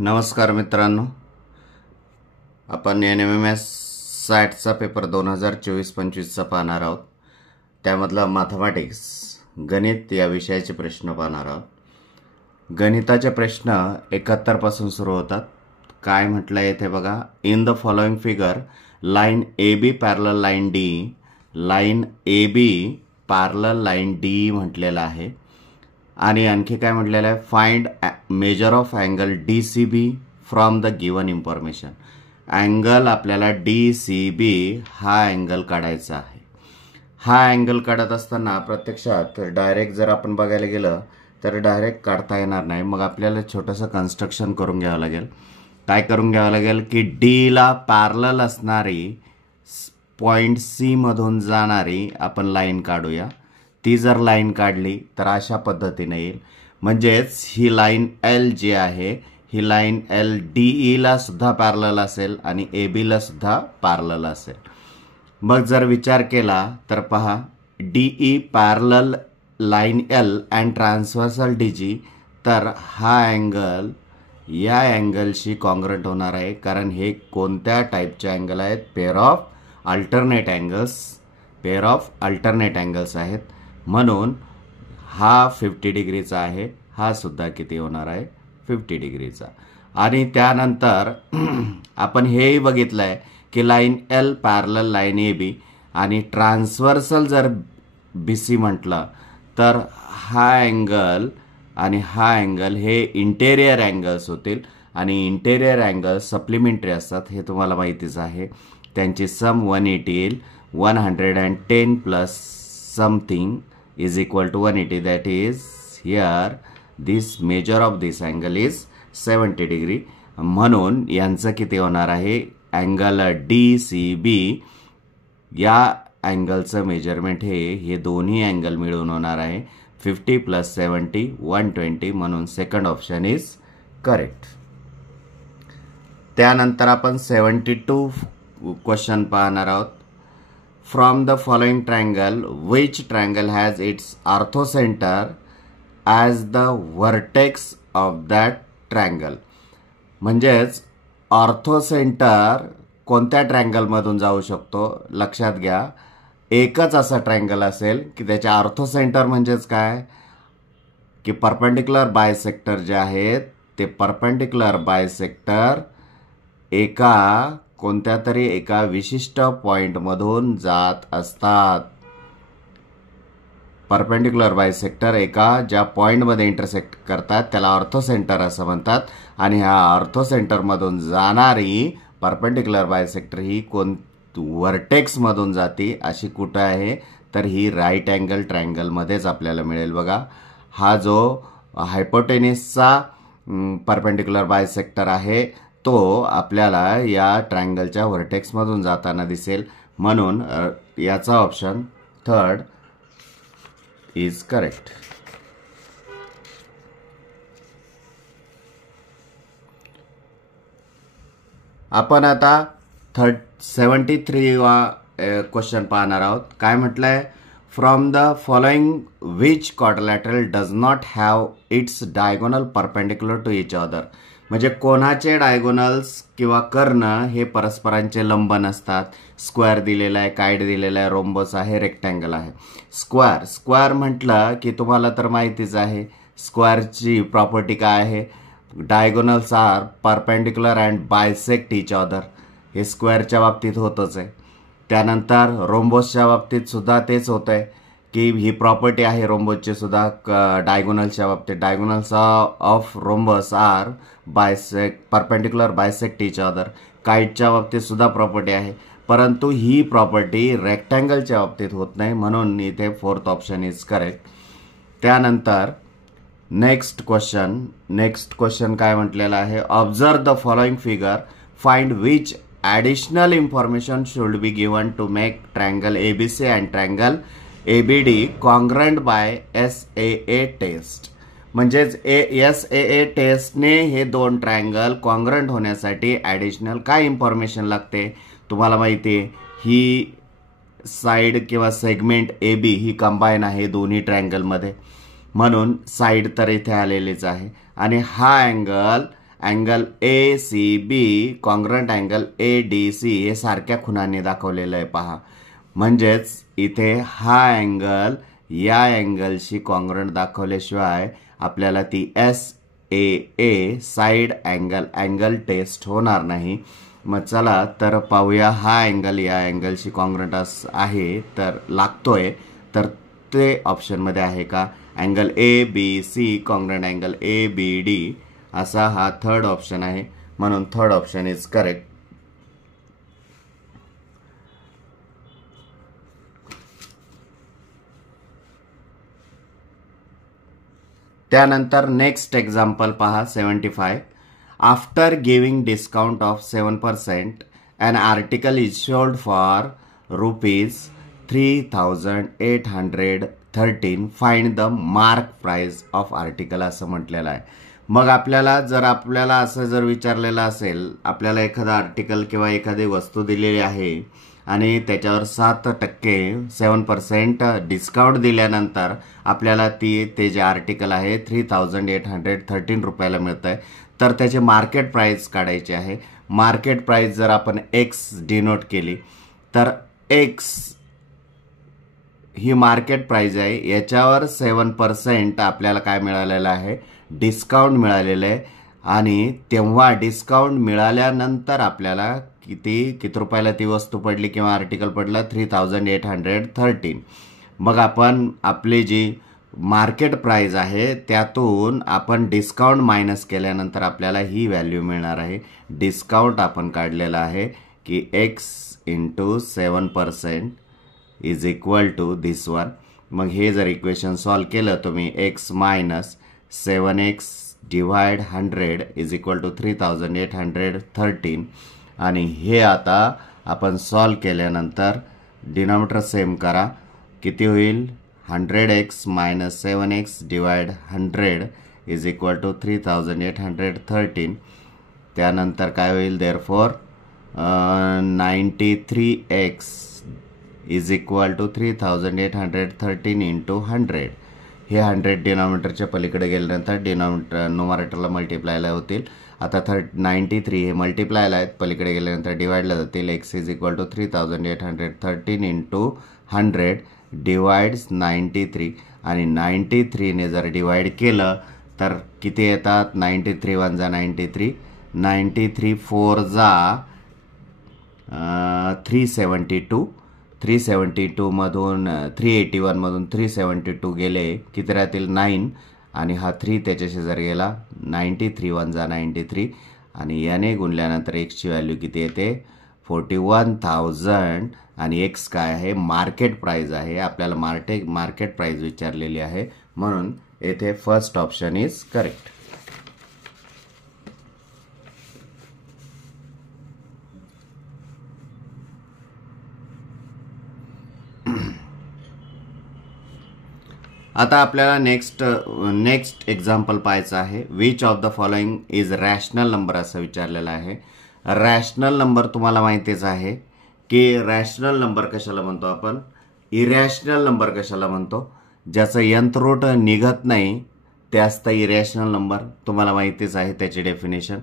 नमस्कार मित्रांनो, आपण NMMS सॅटचा पेपर 2024-25चा पाहणार आहोत. त्यामधला मॅथमॅटिक्स गणित या विषयाचे प्रश्न पाहणार आहोत. गणिताचे प्रश्न 71 पासून सुरू होतात. काय म्हटलं येथे बघा, in the following figure line AB parallel line D, line AB parallel line D म्हटलेलं आहे. आणि आणखी काय म्हटलेलं आहे, find measure of angle DCB from the given information. Angle आपल्याला DCB हा अँगल काढायचा आहे. हा अँगल काढत असताना प्रत्यक्षात डायरेक्ट जर आपण बघायला गेलं तर डायरेक्ट काढता येणार नाही. मग आपल्याला छोटंसं कन्स्ट्रक्शन करून घ्यावं लागेल. काय करून घ्यावं लागेल की D ला पॅरलल असणारी पॉइंट C मधून जाणारी आपण लाईन काढूया. ती जर लाईन काढली तर अशा पद्धतीने येईल. म्हणजेच ही लाईन L जी आहे, ही लाईन L DE ला सुद्धा पॅरलल असेल आणि AB ला सुद्धा पॅरलल असेल. मग जर विचार केला तर पहा, DE parallel line L and transversal DG, तर हा अँगल या अँगलशी कॉन्ग्रंट होणार आहे. कारण हे कोणत्या टाईपचे अँगल आहेत, पेअर ऑफ अल्टरनेट अँगल्स आहेत. म्हणून हा 50 डिग्रीचा आहे, हा सुद्धा किती होणार आहे, 50 डिग्रीचा. आणि त्यानंतर आपण हेही बघितलं आहे की line L parallel line AB आणि ट्रान्सव्हर्सल जर BC म्हटलं तर हा अँगल आणि हा अँगल हे इंटेरियर अँगल्स होतील. आणि इंटेरियर अँगल सप्लिमेंटरी असतात, हे तुम्हाला माहितीच आहे. त्यांची सम 180 येईल. 110 plus something is equal to 180. that is here this measure of this angle is 70 degree. म्हणून यांचं किती होणार आहे, अँगल DCB या अँगलचं मेजरमेंट हे दोन्ही अँगल मिळून होणार आहे 50 प्लस 70 120. म्हणून सेकंड ऑप्शन इज करेक्ट. त्यानंतर आपण 72 क्वेश्चन पाहणार आहोत. From the following triangle, which triangle has its orthocenter as the vertex of that triangle? म्हणजेच ऑर्थोसेंटर कोणत्या ट्रायंगलमधून जाऊ शकतो, लक्षात घ्या. एकच असा ट्रायंगल असेल की त्याच्या ऑर्थोसेंटर म्हणजेच काय की परपेंडिक्युलर बायसेक्टर जे आहेत ते परपेंडिक्युलर बायसेक्टर एका कोणत्या तरी एका विशिष्ट पॉइंटमधून जात असतात. परपेंडिक्युलर बायसेक्टर एका ज्या पॉइंटमध्ये इंटरसेक्ट करतात त्याला ऑर्थोसेंटर असं म्हणतात. आणि ह्या ऑर्थोसेंटरमधून जाणारी परपेंडिक्युलर बायसेक्टर ही व्हर्टेक्समधून जाते. अशी कुठं आहे तर ही राईट अँगल ट्रायंगलमध्येच आपल्याला मिळेल. बघा, हा जो हायपोटेनिसचा परपेंडिक्युलर बायसेक्टर आहे तो आपल्याला या ट्रायंगलच्या व्हर्टेक्समधून जाताना दिसेल. म्हणून याचा ऑप्शन थर्ड इज करेक्ट. आपण आता 73 क्वेश्चन पाहणार आहोत. काय म्हटलंय, from the following which quadrilateral does not have its diagonal perpendicular to each other. म्हणजे कोणाचे डायगोनल्स किंवा कर्ण हे परस्परांचे लंब नसतात. स्क्वेअर दिलेला आहे, काईट दिलेला आहे, रोम्बस आहे, रेक्टँगल आहे. स्क्वेअर म्हटलं की तुम्हाला तर माहितीच आहे स्क्वेअरची प्रॉपर्टी काय आहे, diagonals are perpendicular and bisect each other. हे स्क्वेअरच्या बाबतीत होतच आहे. त्यानंतर रोम्बसच्या बाबतीत सुद्धा तेच होतं आहे की ही प्रॉपर्टी आहे रोम्बसची सुद्धा डायगोनलच्या बाबतीत. Diagonals of rhombus are perpendicular bisect each other. काईटच्या बाबतीत सुद्धा प्रॉपर्टी आहे, परंतु ही प्रॉपर्टी रेक्टँगलच्या बाबतीत होत नाही. म्हणून इथे फोर्थ ऑप्शन इज करेक्ट. त्यानंतर नेक्स्ट क्वेश्चन काय म्हटलेलं आहे, observe the following figure, find which additional information should be given to make triangle ABC and triangle ABD congruent by SAA test. म्हणजेच SAA टेस्टने हे दोन ट्रायंगल कॉन्ग्रंट होण्यासाठी additional काय इन्फॉर्मेशन लागते तुम्हाला माहिती आहे. ही साइड किंवा सेगमेंट AB ही कंबाईन आहे दोन्ही ट्रायंगलमध्ये. म्हणून साइड तर इथे आलेलीच आहे आणि हा angle angle ACB congruent angle ADC हे सारख्या खुणांनी दाखवलेलं आहे पहा. म्हणजेच इथे हा अँगल या अँगलशी कॉन्ग्रंट दाखवल्याशिवाय आपल्याला ती SAA साइड अँगल टेस्ट होणार नाही. मग चला तर पाहूया हा अँगल या अँगलशी कॉन्ग्रंट आहे तर लागतोय तर ते ऑप्शनमध्ये आहे का. Angle ABC congruent angle ABD असा हा थर्ड ऑप्शन आहे. म्हणून थर्ड ऑप्शन इज करेक्ट. त्यानंतर नेक्स्ट एक्झाम्पल पहा 75. After giving discount of 7% an article is sold for ₹3,813. Find the mark price of article असं म्हटलेलं आहे. मग आपल्याला असं जर विचारलेलं असेल, आपल्याला एखादा आर्टिकल किंवा एखादी वस्तू दिलेली आहे आणि त्याच्यावर 7% 7% डिस्काउंट दिल्यानंतर आपल्याला ते जे आर्टिकल आहे 3,813 रुपयाला मिळतं आहे. तर त्याची मार्केट प्राइस काढायची आहे. मार्केट प्राइस जर आपण एक्स डिनोट केली तर एक्स ही मार्केट प्राइस आहे. याच्यावर 7% आपल्याला काय मिळालेलं आहे, डिस्काउंट मिळालेलं आहे. आणि तेव्हा डिस्काउंट मिळाल्यानंतर आपल्याला किती रुपयाला ती वस्तू पडली किंवा आर्टिकल पडलं 3,813. मग आपण आपली जी मार्केट प्राइस आहे त्यातून आपण डिस्काउंट मायनस केल्यानंतर आपल्याला ही व्हॅल्यू मिळणार आहे. डिस्काउंट आपण काढलेला आहे की x × 7% is equal to this one. मग हे जर इक्वेशन सॉल्व केलं तुम्ही x - 7x divide 100 is equal to 3,813. आणि हे आता आपण सॉल्व केल्यानंतर डिनॉमिनेटर सेम करा. किती होईल, 100x - 7x divide 100 is equal to 3,813. त्यानंतर काय होईल, therefore 93x is equal to 3,813 × 100. हे 100 डिनॉमिनेटरच्या पलीकडे गेल्यानंतर न्यूमरेटरला मल्टिप्लायला होतील. आता 93 हे मल्टिप्लायला आहेत, पलीकडे गेल्यानंतर डिवाइडला जातील. x is equal to 3,813 × 100 divides 93. आणि 93 ने जर डिवाइड केलं तर किती येतात, 93 × 1 = 93, 93 × 4 = 372. 372 मधून 381 मधून 372 गेले, किती राहतील 9. आणि हा 3 त्याच्याशी जर गेला, 93 × 1 = 93. आणि याने गुणल्यानंतर एक्सची व्हॅल्यू किती येते, 41,000. आणि एक्स काय आहे, मार्केट प्राइस आहे. आपल्याला मार्केट प्राइस विचारलेली आहे. म्हणून येथे फर्स्ट ऑप्शन इज करेक्ट. आता आपल्याला नेक्स्ट एक्झाम्पल पाहायचं आहे. Which of the following is rational number असं विचारलेलं आहे. रॅशनल नंबर तुम्हाला माहितीच आहे की रॅशनल नंबर कशाला म्हणतो आपण, इरॅशनल नंबर कशाला म्हणतो, ज्याचं nth रूट निघत नाही ते असतं इरॅशनल नंबर. तुम्हाला माहितीच आहे त्याची डेफिनेशन.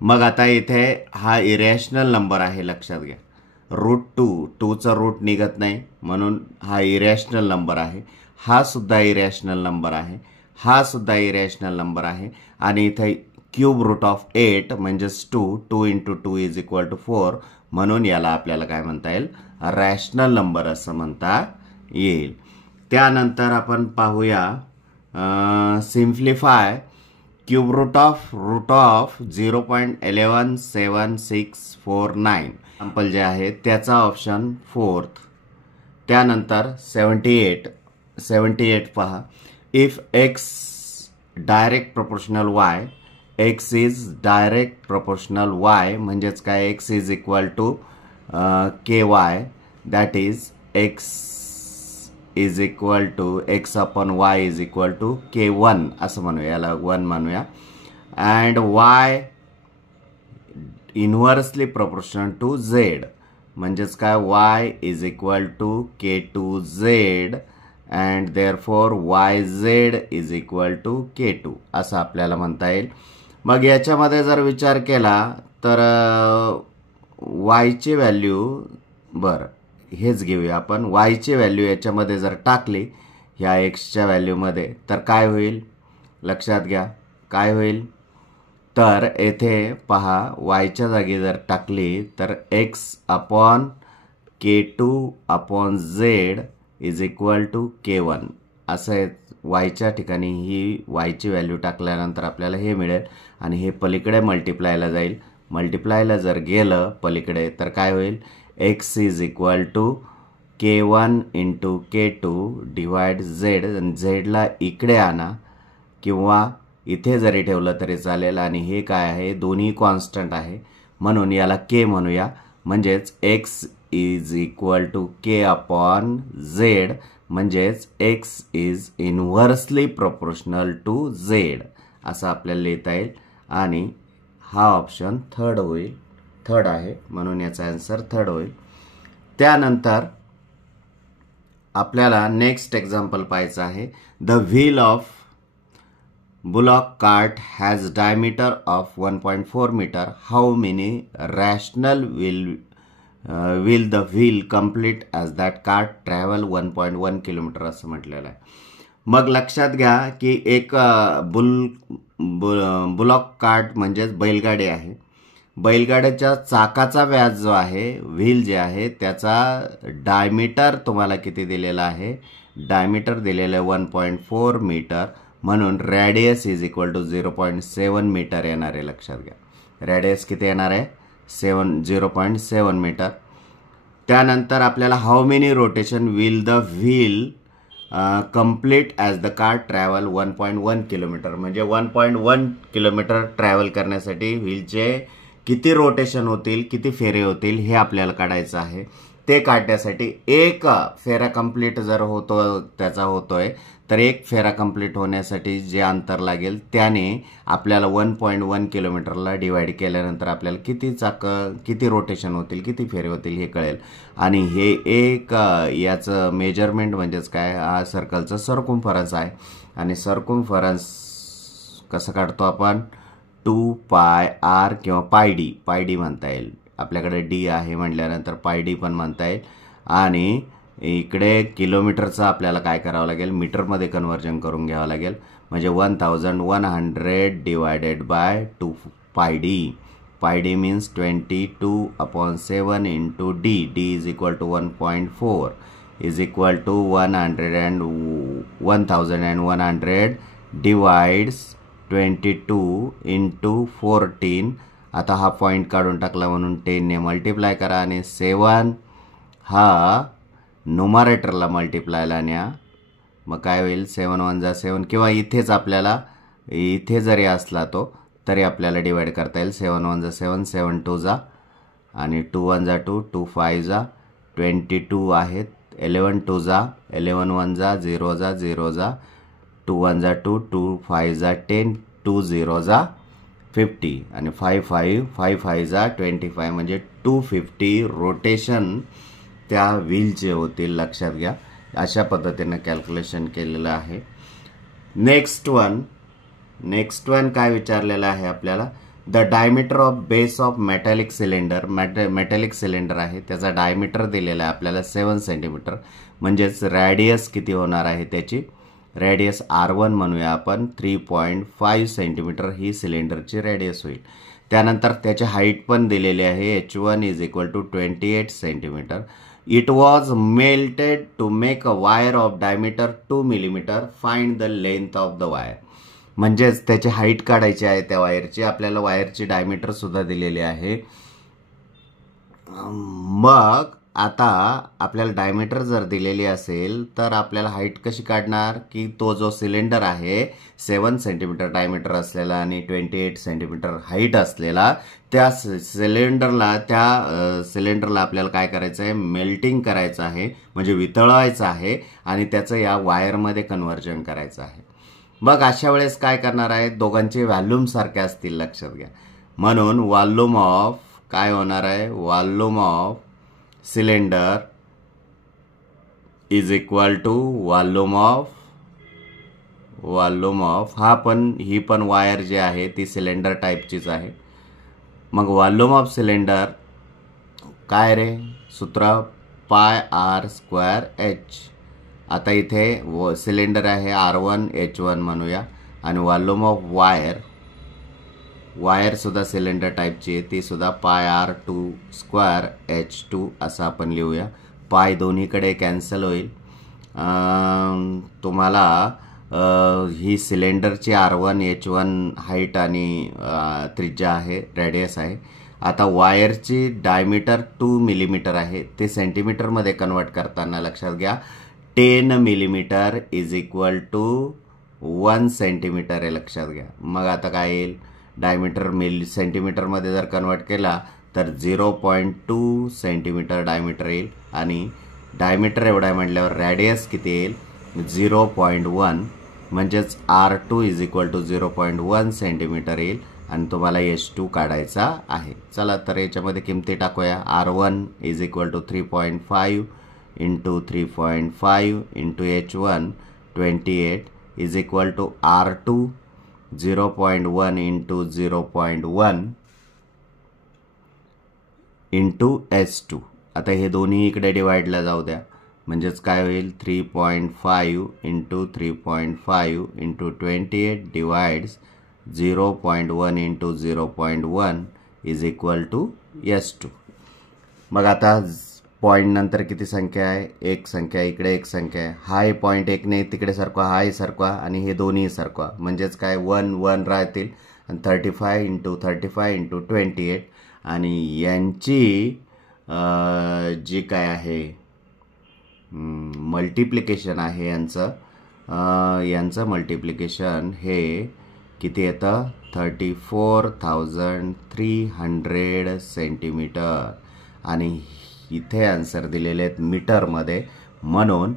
मग आता इथे हा इरॅशनल नंबर आहे, लक्षात घ्या. √2चा रूट निघत नाही म्हणून हा इरॅशनल नंबर आहे. हा सुद्धा इरॅशनल नंबर आहे, हा सुद्धा इरॅशनल नंबर आहे. आणि इथे क्यूब रूट ऑफ 8 म्हणजेच 2 × 2 इज इक्वल टू 4. म्हणून याला आपल्याला काय म्हणता येईल, रॅशनल नंबर असं म्हणता येईल. त्यानंतर आपण पाहूया simplify cube root of 0.11769 sample जे आहे त्याचा ऑप्शन 4th. त्यानंतर 78 पहा. If x direct proportional y, x is direct proportional y म्हणजेच काय, x is equal to ky, that is x is equal to x/y is equal to k1 असं म्हणूया, याला 1 म्हणूया. And y inversely proportional to z म्हणजेच काय, y is equal to k2z and therefore yz is equal to k2 असं आपल्याला म्हणता येईल. मग याच्यामध्ये जर विचार केला तर वायची व्हॅल्यू, बरं हेच घेऊया आपण, वायची व्हॅल्यू याच्यामध्ये जर टाकली ह्या एक्सच्या व्हॅल्यूमध्ये तर काय होईल लक्षात घ्या, काय होईल तर येथे पहा वायच्या जागी जर टाकली तर x upon k2 upon z is equal to k1 असं आहे. वायच्या ठिकाणी ही वायची व्हॅल्यू टाकल्यानंतर आपल्याला हे मिळेल आणि हे पलीकडे मल्टिप्लायला जाईल. मल्टिप्लायला जर गेलं पलीकडे तर काय होईल, x is equal to k1 into k2 divide z, आणि झेडला इकडे आणा किंवा इथे जरी ठेवलं तरी चालेल. आणि हे काय आहे, दोन्ही कॉन्स्टंट आहे म्हणून याला k म्हणूया. म्हणजेच x is equal to k upon z, म्हणजेच x is inversely proportional to z असं आपल्याला लिहिता येईल. आणि हा ऑप्शन थर्ड होईल, थर्ड आहे म्हणून याचा आन्सर थर्ड होईल. त्यानंतर आपल्याला नेक्स्ट एक्झाम्पल पाहायचं आहे. The wheel of bullock cart has diameter of 1.4 metre. How many rational will the wheel complete as that cart travel 1.1 kilometre असं म्हटलेलं आहे. मग लक्षात घ्या की एक बुलॉक कार्ट म्हणजेच बैलगाडी आहे. बैलगाड्याच्या चाकाचा व्यास जो आहे, व्हील जे आहे त्याचा डायमीटर तुम्हाला किती दिलेला आहे, डायमीटर दिलेलं आहे 1.4 मीटर, म्हणून radius is equal to 0.7 metre येणार आहे. लक्षात घ्या रॅडियस किती येणार आहे, 0.7 मीटर. त्यानंतर आपल्याला how many rotation will the wheel complete as the cart travel 1.1 kilometre, म्हणजे 1.1 किलोमीटर ट्रॅव्हल करण्यासाठी व्हीलचे किती रोटेशन होतील, किती फेरे होतील हे आपल्याला काढायचं आहे. ते काढण्यासाठी एक फेरा कंप्लीट जर त्याचा होतोय तर एक फेरा कंप्लीट होण्यासाठी जे अंतर लागेल त्याने आपल्याला 1.1 किलोमीटरला डिवाइड केल्यानंतर आपल्याला किती रोटेशन होतील, किती फेरे होतील हे कळेल. आणि हे एक याचं मेजरमेंट म्हणजेच काय, हा सर्कलचं सर्कम्फरन्स आहे. आणि सर्कम्फरन्स कसं काढतो आपण, 2πr किंवा पाय डी म्हणता येईल. आपल्याकडे डी आहे म्हटल्यानंतर पाय डी पण म्हणता येईल. आणि इकडे किलोमीटरचं आपल्याला काय करावं लागेल, मीटरमध्ये कन्व्हर्जन करून घ्यावं लागेल. म्हणजे 1100 divided by 2 pi D. Pi D means 22/7 into D. D is equal to 1.4 is equal to 1100 divides 22 into 14. आता हा पॉईंट काढून टाकला म्हणून 10 ने मल्टिप्लाय करा आणि 7 हा न्युमरेटरला मल्टिप्लायला न्या. मग काय होईल, 7 1 जा 7, किंवा इथेच आपल्याला इथे जरी असला तो तरी आपल्याला डिवाइड करता येईल. 7 1 जा 7, 7 2 जा आणि 2 1 जा 2, 2 5 जा 22 आहेत. 11 2 जा, 11 1 जा 0 जा 0 जा, 2 1 जा 2, 2 5 जा 10, 2 0 जा 50 आणि 5 5 जा 25, म्हणजे 250 रोटेशन त्या व्हीलचे होतील. लक्षात घ्या अशा पद्धतीनं कॅल्क्युलेशन केलेलं आहे. नेक्स्ट वन काय विचारलेलं आहे आपल्याला, the diameter of base of metallic cylinder. Metallic cylinder आहे त्याचा डायमीटर दिलेला आहे आपल्याला 7 सेंटीमीटर. म्हणजेच रॅडियस किती होणार आहे त्याची, रॅडियस R1 म्हणूया आपण, 3.5 सेंटीमीटर ही सिलेंडरची रॅडियस होईल. त्यानंतर त्याची हाईट पण दिलेली आहे, H1 is equal to 28 centimetre. It was melted to make a wire of diameter 2 millimetre. Find the length of the wire. म्हणजेच त्याची हाईट काढायची आहे त्या वायरची. आपल्याला वायरची डायमीटर सुद्धा दिलेली आहे. मग आता आपल्याला डायमीटर जर दिलेली असेल तर आपल्याला हाईट कशी काढणार, की तो जो सिलेंडर आहे 7 सेंटीमीटर डायमीटर असलेला आणि 28 सेंटीमीटर हाईट असलेला, त्या सिलेंडरला आपल्याला काय करायचं आहे, मेल्टिंग करायचं आहे, म्हणजे वितळवायचं आहे आणि त्याचं या वायरमध्ये कन्व्हर्जन करायचं आहे. मग अशा वेळेस काय करणार आहे, दोघांचे व्हॉल्यूम सारखे असतील लक्षात घ्या. म्हणून व्हॉल्यूम ऑफ काय होणार आहे, volume of cylinder is equal to volume of volume of ही पण वायर जी आहे ती सिलेंडर टाईपचीच आहे. मग वॉल्यूम ऑफ सिलेंडर काय रे, सूत्र पाय आर स्क्वेअर एच. आता इथे सिलेंडर आहे R1 H1 म्हणूया, आणि वॉल्यूम ऑफ वायर सुद्धा सिलेंडर टाईपची आहे, ती सुद्धा पाय R2 स्क्वेअर H2 असं आपण लिहूया. पाय दोन्हीकडे कॅन्सल होईल. तुम्हाला ही सिलेंडरची R1 H1 हाईट आणि त्रिज्या आहे, रेडियस आहे. आता वायरची डायमीटर 2 मिलीमीटर आहे, ते सेंटीमीटरमध्ये कन्वर्ट करताना लक्षात घ्या 10 millimetre is equal to 1 centimetre आहे, लक्षात घ्या. मग आता काय येईल, डायमीटर सेंटीमीटरमध्ये जर कन्वर्ट केला तर 0.2 सेंटीमीटर डायमीटर येईल, आणि डायमीटर एवढा आहे म्हटल्यावर रेडियस किती येईल 0.1, म्हणजेच R2 is equal to 0.1 centimetre येईल, आणि तुम्हाला H2 काढायचा आहे. चला तर याच्यामध्ये किमती टाकूया. R1 is equal to 3.5 into 3.5 into H1 28 is equal to R2 0.1 into 0.1 into H2. आता हे दोन्ही इकडे डिवाइडला जाऊ द्या, म्हणजेच काय होईल 3.5 into 3.5 into 28 divides 0.1 into 0.1 is equal to H2. मग आता पॉइंट नंतर किती संख्या आहे, एक संख्या, इकडे एक संख्या आहे. हा पॉइंट एक नाही, तिकडे सरकवा, हाही सरकवा, आणि हे दोन्ही सरकवा, म्हणजेच काय 1 1 राहतील, आणि 35 इंटू 35 इंटू 28, आणि यांची जी काय आहे मल्टिप्लिकेशन आहे यांचं मल्टिप्लिकेशन हे किती येतं 34,300 सेंटीमीटर, आणि इथे आन्सर दिलेले आहेत मीटरमध्ये, म्हणून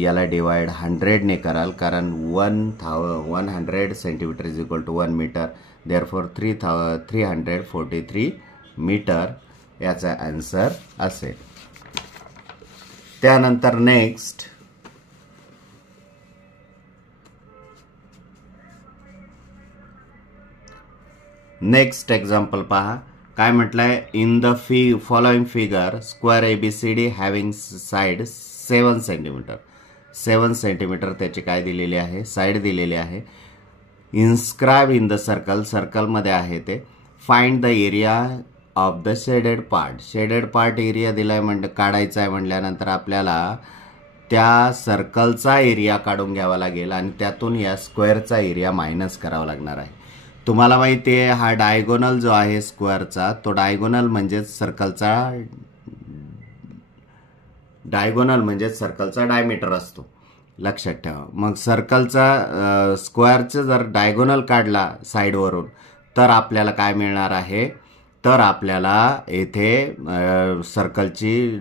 याला डिवाइड 100ने कराल, कारण 100 centimetre is equal to 1 metre. Therefore 343 metre याचा आन्सर असेल. त्यानंतर नेक्स्ट एक्झाम्पल पहा. काय म्हटलंय, in the following figure square ABCD having side 7 centimetre. 7 centimetre त्याची काय दिलेली आहे, साइड दिलेली आहे. इन्स्क्राइब इन द सर्कलमध्ये आहे ते. Find the area of the shaded part area दिलाय, काढायचा आहे म्हटल्यानंतर आपल्याला त्या सर्कलचा एरिया काढून घ्यावा लागेल, आणि त्यातून या स्क्वेअरचा एरिया मायनस करावा लागणार आहे. तुम्हाला माहिती आहे हा डायगोनल जो आहे स्क्वेअरचा, तो डायगोनल म्हणजेच सर्कलचा डायमीटर असतो, लक्षात ठेवा. मग स्क्वेअरचं जर डायगोनल काढला साईडवरून तर आपल्याला काय मिळणार आहे, तर आपल्याला येथे सर्कलची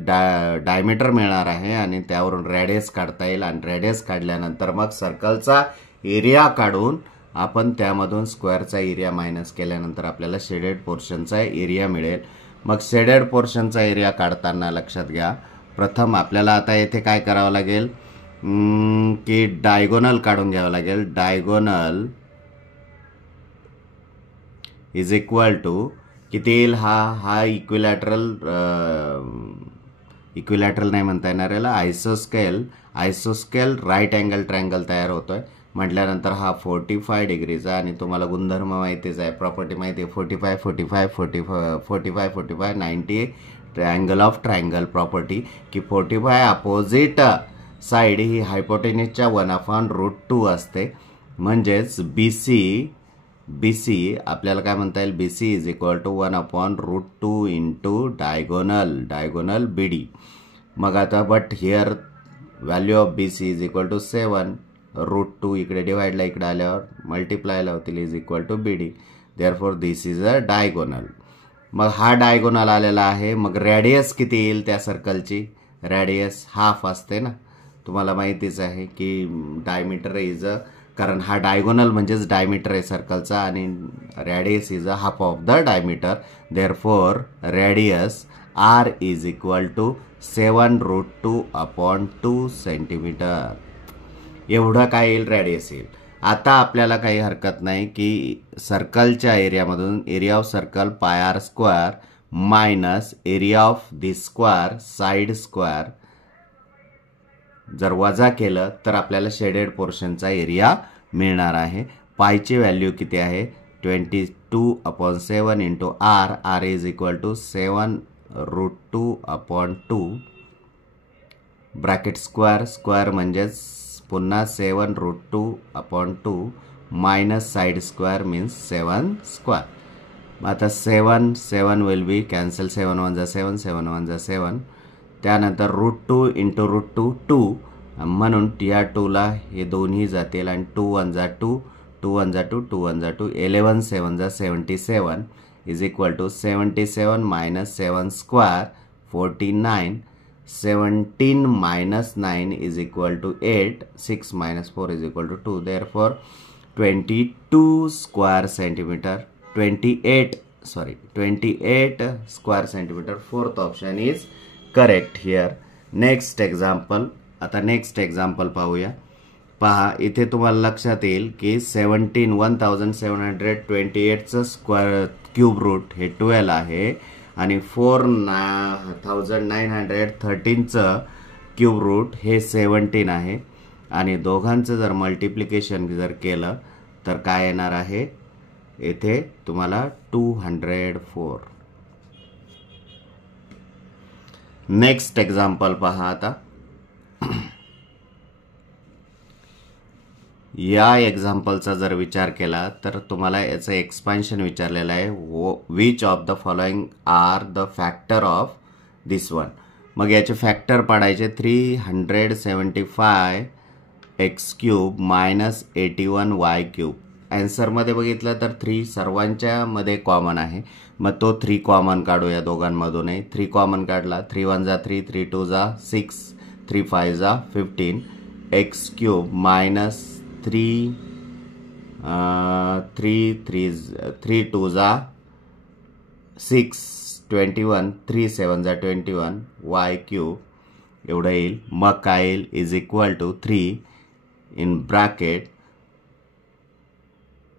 डायमीटर मिळणार आहे, आणि त्यावरून रेडियस काढता येईल, आणि रेडियस काढल्यानंतर मग सर्कलचा एरिया काढून आपण त्यामधून स्क्वेअरचा एरिया मायनस केल्यानंतर आपल्याला शेडेड पोर्शनचा एरिया मिळेल. मग शेडेड पोर्शनचा एरिया काढताना लक्षात घ्या, प्रथम आपल्याला आता येथे काय करावं लागेल की डायगोनल काढून घ्यावं लागेल. डायगोनल इज इक्वल टू किती येईल, हा इक्विलॅटरल नाही म्हणता येणार याला, आयसोस्केल राईट अँगल ट्रायंगल तयार होतोय म्हटल्यानंतर हा 45 डिग्रीचा, आणि तुम्हाला गुणधर्म माहितीच आहे, प्रॉपर्टी माहिती आहे 45 45 45 45 45 90 अँगल ऑफ ट्रायंगल प्रॉपर्टी, की 45 अपोजिट साईड ही हायपोटेन्यूसच्या 1/√2 असते. म्हणजेच BC आपल्याला काय म्हणता येईल, BC is equal to 1/√2 into diagonal BD. मग आता but here value of BC is equal to 7√2, इकडे डिवाइडला इकडे आल्यावर मल्टिप्लायला होतील, is equal to BD. Therefore this is a diagonal. मग हा डायगोनल आलेला आहे. मग रेडियस किती येईल त्या सर्कलची, रेडियस हाफ असते ना, तुम्हाला माहितीच आहे की डायमीटर इज कारण हा डायगोनल म्हणजेच डायमीटर आहे सर्कलचा, आणि radius is a half of the diameter. Therefore radius R is equal to 7√2/2 centimetre. एवढं काय येईल, रेडियस येईल. आता आपल्याला काही हरकत नाही की सर्कलच्या एरियामधून area of circle pi r square minus area of this square side square जर वजा केलं तर आपल्याला शेडेड पोर्शनचा एरिया मिळणार आहे. पायची व्हॅल्यू किती आहे, 22/7 into R. R is equal to 7√2/2 bracket square. Square म्हणजेच पुन्हा 7√2/2 minus side square means 7 square. आता 7 विल बी कॅन्सल. 7 1 जा 7, 7 1 जा 7. त्यानंतर √2 इंटू √2 2 म्हणून या 2ला हे दोन्ही जातील आणि 2 1 जा 2, 2 1 जा 2, 2 1 जा 2, 11 7 जा 77 is equal to 77 minus 7 square 49. 17 minus 9 is equal to 8. 6 minus 4 is equal to 2. Therefore, 22 square centimeter, 28 square centimeter. Fourth option is correct here. Next example. आता next example पाहूया. पहा इथे तुम्हाला लक्षात येईल की 1728चं स्क्वेअर क्यूब रूट हे 12 आहे आणि 4913चं क्यूब रूट हे 17 आहे आणि दोघांचं जर मल्टिप्लिकेशन जर केलं तर काय येणार आहे, येथे तुम्हाला 204. नेक्स्ट एक्झाम्पल पहा. आता या एक्झाम्पलचा जर विचार केला तर तुम्हाला याचं एक्सपान्शन विचारलेलं आहे. Which of the following are the factor of this one. मग याचे फॅक्टर पाडायचे. 375x³ minus 81y³. ॲन्सरमध्ये बघितलं तर 3 सर्वांच्या मध्ये कॉमन आहे. मग तो 3 कॉमन काढू या दोघांमधूनही. 3 कॉमन काढला. 3 1 जा 3, 3 2 जा 6, 3 5 जा 15 x³ मायनस 3 2 जा 6 21, 3 7 जा 21 y³ एवढं येईल. मग काय येईल, is equal to 3 in bracket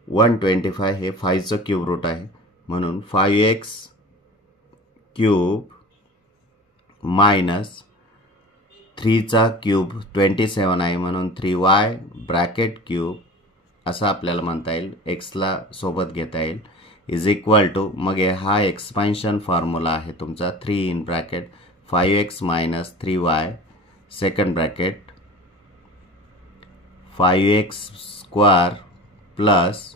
125 हे 5चं क्यूब रूट आहे म्हणून 5x³ मायनस 3चा क्यूब 27 आहे म्हणून 3y ब्रॅकेट क्यूब असं आपल्याला म्हणता येईल. एक्सला सोबत घेता येईल. इज इक्वल टू मग हा एक्सपान्शन फॉर्म्युला आहे तुमचा. 3 in bracket 5x minus 3y second bracket 5x² plus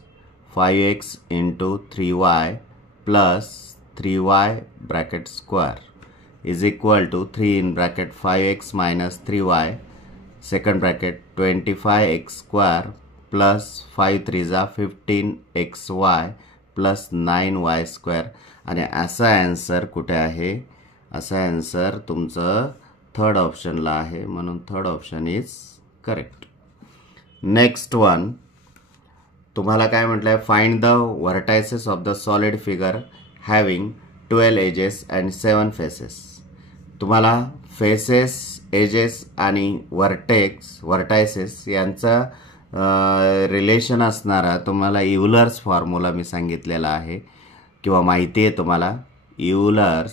5x into 3y plus 3y bracket square is equal to 3 in bracket 5x minus 3y second bracket 25x² plus 5 3 जा 15xy plus 9y² आणि असा answer कुठे आहे, असा answer तुमचं third ऑप्शनला आहे म्हणून third option is correct. Next one तुम्हाला काय म्हटलंय, find the vertices of the solid figure having 12 edges and 7 faces. तुम्हाला फेसेस, एजेस आणि व्हर्टायसेस यांचा रिलेशन असणारा तुम्हाला युलर्स फॉर्म्युला मी सांगितलेला आहे किंवा माहिती आहे तुम्हाला. युलर्स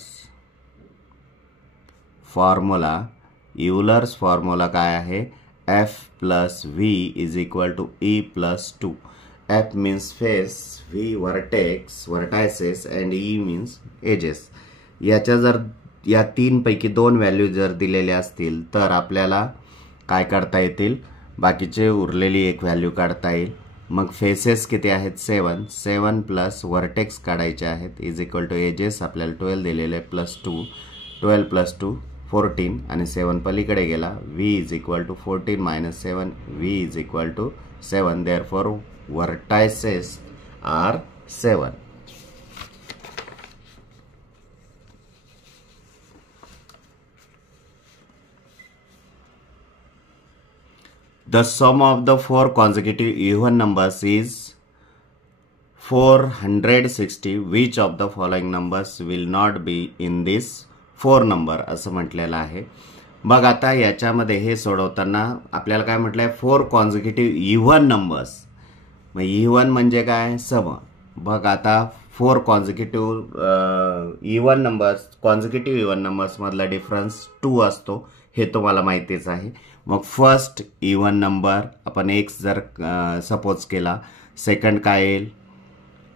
फॉर्म्युला काय आहे, F plus V is equal to E plus 2. F means face, V vertices and E means edges. याच्या जर या 3 पैकी 2 व्हॅल्यू जर दिलेल्या असतील तर आपल्याला काय करता येतील, बाकीचे उरलेली एक व्हॅल्यू काढता येईल. मग फेसेस किती आहेत, 7 प्लस व्हर्टेक्स काढायचे आहेत इज इक्वल टू एजेस आपल्याला 12 दिलेले प्लस 2, 12 प्लस 2 14 आणि 7 पलीकडे गेला. V is equal to 14 minus 7, V is equal to 7. Therefore vertices are 7. The sum of the 4 consecutive even numbers is 460. Which of the following numbers will not be in this 4 number असं म्हटलेलं आहे. बघ आता याच्यामध्ये हे सोडवताना आपल्याला काय म्हटलंय 4 कॉन्झिक्युटिव्ह इव्हन नंबर्स. मग इव्हन म्हणजे काय सम. बघ आता 4 consecutive even numbers, consecutive even numbers मधला डिफरन्स 2 असतो हे तुम्हाला माहितीच आहे. मग फर्स्ट इव्हन नंबर आपण एक्स जर सपोज केला, सेकंड काय येईल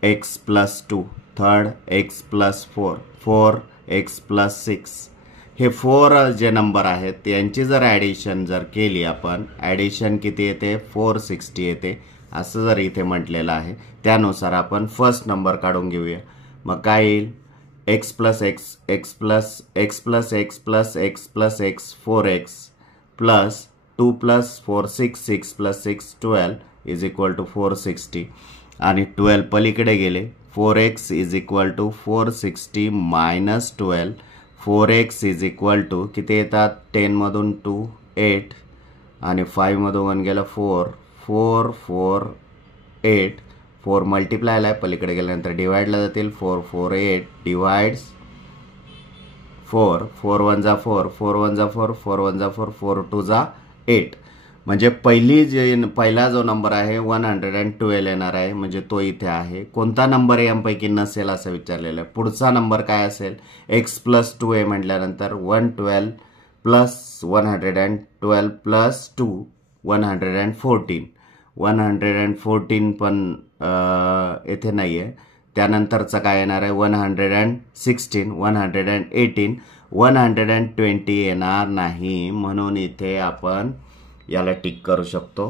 x plus 2, third x plus 4, 4x plus 6. हे 4 जे नंबर आहेत यांची जर ॲडिशन जर केली आपण, ॲडिशन किती येते 460 येते असं जर इथे म्हटलेलं आहे. त्यानुसार आपण फर्स्ट नंबर काढून घेऊया. मग काय येईल x plus x, x plus x plus x plus x plus x 4x plus 2 plus 4 6, 6 plus 6 12 is equal to 460. आणि 12 पलीकडे गेले 4x is equal to 460 minus 12. 4x is equal to किती येतात 10 मधून 2 8 आणि 5 मधून 1 गेलं 4, 4 4 8. 4 मल्टिप्लायला आहे पलीकडे गेल्यानंतर डिवाइडला जातील 4 4 8 डिवाइड्स 4, 4 1 जा 4, 4 1 जा 4, 4 1 जा 4, 4 2 जा 8. म्हणजे पहिला जो नंबर आहे 112 येणार आहे, म्हणजे तो इथे आहे. कोणता नंबर यांपैकी नसेल असं विचारलेलं आहे. पुढचा नंबर काय असेल एक्स प्लस 2 आहे म्हटल्यानंतर 112 प्लस 112 प्लस 2 114. 114 पण येथे नाही आहे. त्यानंतरचं काय येणार आहे 116, 118, 120 येणार नाही, म्हणून इथे आपण याला टिक करू शकतो.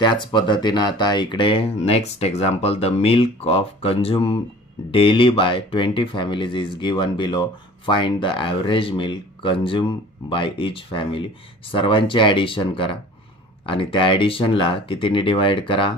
त्याच पद्धतीने आता इकडे next example, the milk of consume daily by 20 families is given below. Find the average milk consume by each family. सर्वांची ॲडिशन करा आणि त्या ॲडिशनला कितीने डिवाइड करा,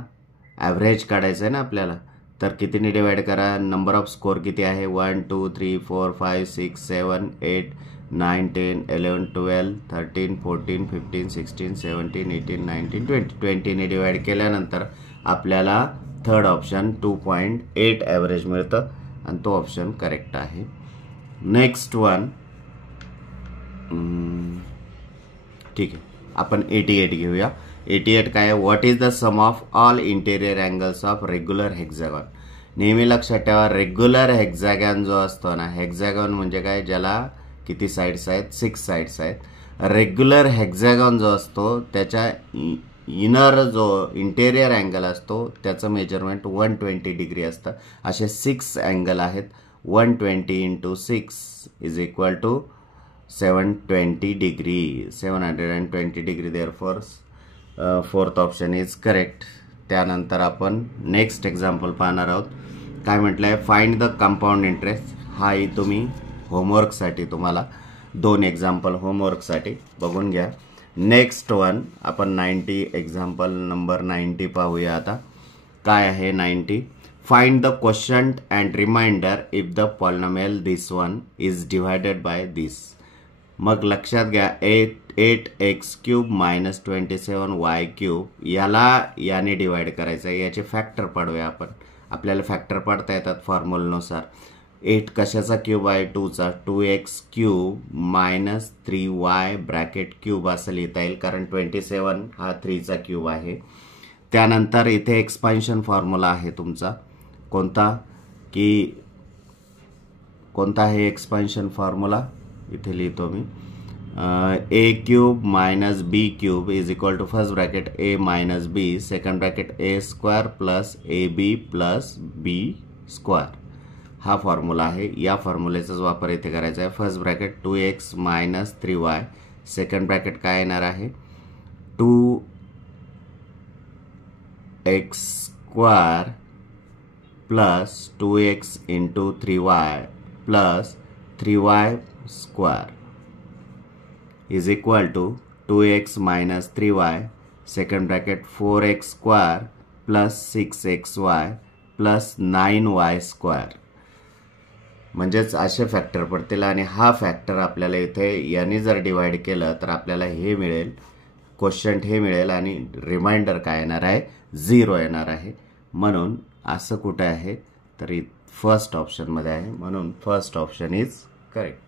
ॲव्हरेज काढायचं आहे ना आपल्याला, तर कितीने डिवाइड करा. नंबर ऑफ स्कोर किती आहे 1 2 3 4 5 6 7 8 9 10 11 12 13 14 15 16 17 18 19 20. 20ने डिवाइड केल्यानंतर आपल्याला थर्ड ऑप्शन 2.8 ॲव्हरेज मिळतं आणि तो ऑप्शन करेक्ट आहे. नेक्स्ट वन ठीक आहे, आपण 88 घेऊया. 88 काय आहे, what is the sum of all interior angles of regular hexagon. नेहमी लक्षात ठेवा रेग्युलर हेक्झॅगॉन जो असतो ना, हेक्झॅगॉन म्हणजे काय, ज्याला किती साइड्स आहेत 6 साइड्स आहेत. रेग्युलर हेक्झॅगॉन जो असतो त्याच्या इनर जो इंटेरियर अँगल असतो त्याचं मेजरमेंट 120 डिग्री असतं. असे 6 अँगल आहेत. 120 into 6 is equal to 720 degree, 720 degree. Therefore fourth option is correct. त्यानंतर आपण नेक्स्ट एक्झाम्पल पाहणार आहोत. काय म्हटलंय, फाइंड द कंपाऊंड इंटरेस्ट. हाही तुम्ही होमवर्कसाठी, तुम्हाला 2 एक्झाम्पल होमवर्कसाठी बघून घ्या. नेक्स्ट वन आपण 90 एक्झाम्पल नंबर 90 पाहूया. आता काय आहे 90, find the quotient and remainder if the polynomial this one is divided by this. मग लक्षात घ्या 8x cube minus 27y cube याला याने डिवाइड करायचं आहे. याचे फॅक्टर पाडूया आपण. आपल्याला फॅक्टर पाडता येतात फॉर्म्युलानुसार. 8 कशाचा क्यूब आहे 2चा, 2x cube minus 3y bracket cube असं लिहिता येईल, कारण 27 हा 3चा क्यूब आहे. त्यानंतर इथे एक्सपान्शन फॉर्म्युला आहे तुमचा कोणता, की कोणता आहे एक्सपान्शन फॉर्म्युला इथे लिहितो मी. A cube minus B cube is equal to first bracket A minus B, second bracket A square plus A B plus B square. हा फॉर्म्युला आहे. या फॉर्म्युलेचाच वापर इथे करायचा आहे. First bracket 2x minus 3y, second bracket काय येणार आहे 2x square plus 2x into 3y plus 3y square is equal to 2x minus 3y, second bracket 4x square plus 6xy plus 9y square. म्हणजेच असे factor पडतील आणि हा factor आपल्याला इथे याने जर डिवाइड केलं तर आपल्याला हे मिळेल, क्वोशंट हे मिळेल आणि रिमाइंडर काय येणार आहे 0 येणार आहे. म्हणून असं कुठे आहे तर फर्स्ट ऑप्शनमध्ये आहे, म्हणून फर्स्ट ऑप्शन इज करेक्ट.